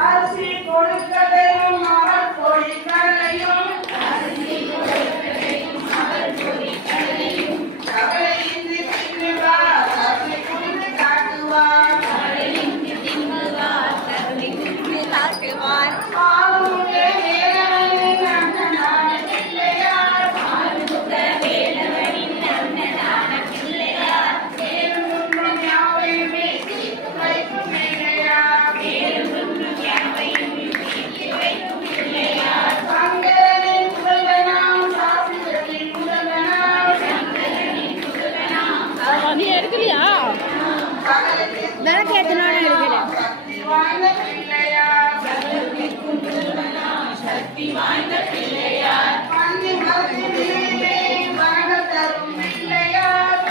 அரிசி கொடுக்கதையும் அவர் பொழிகளையும் கவலையின்றி தின்னுவார் கவலை குடித்து காட்டுவார் ஆளுமுக வேலவனின் அண்ணனான பிள்ளையார் பேரும் துன்பம் யாவையுமே தீர்த்து வைக்கும் பிள்ளையார் சங்கரனின் முதல்வனாம் சாஸ்திரத்தின் முதல்வனாம் சக்தி வாய்ந்த பிள்ளையார் பந்தி மரத்திலே வணங்க தரும் பிள்ளையார்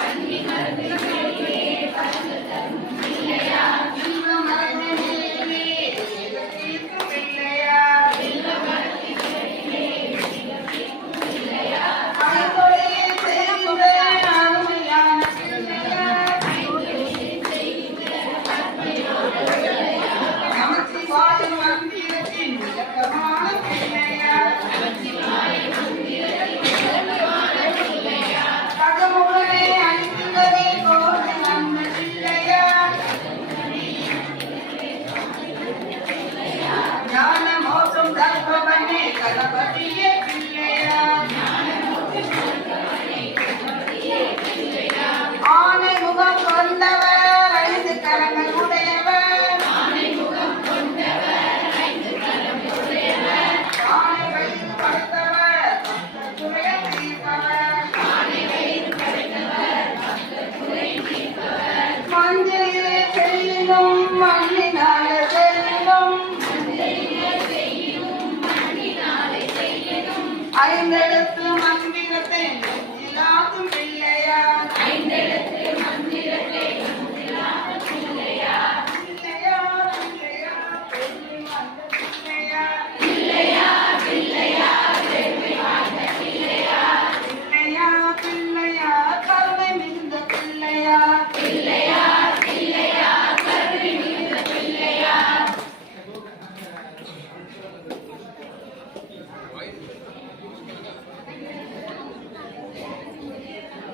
இன்ப மரத்திலே தீர்க்கும் பிள்ளையார் அனைத்தொழில் செய்கின்ற அருமையான பிள்ளையார் நமச்சிவாய மந்திரத்தின் விளக்கமான பிள்ளையார் பகமுகனை அழித்துவதே போது நம்ம பிள்ளையார் ஞான மோசம் தர்பவனே கணபதியே பிள்ளையார் ஆனை முகம் கொண்டவர் ஐந்து கரங்கள் உடையவர் ஆனை வயிறு படைத்தவர் துயர் தீர்ப்பவர் மஞ்சளிலே செல்லும் மண்ணினால செல்லும் ஐந்தெழுத்து மந்திரத்தை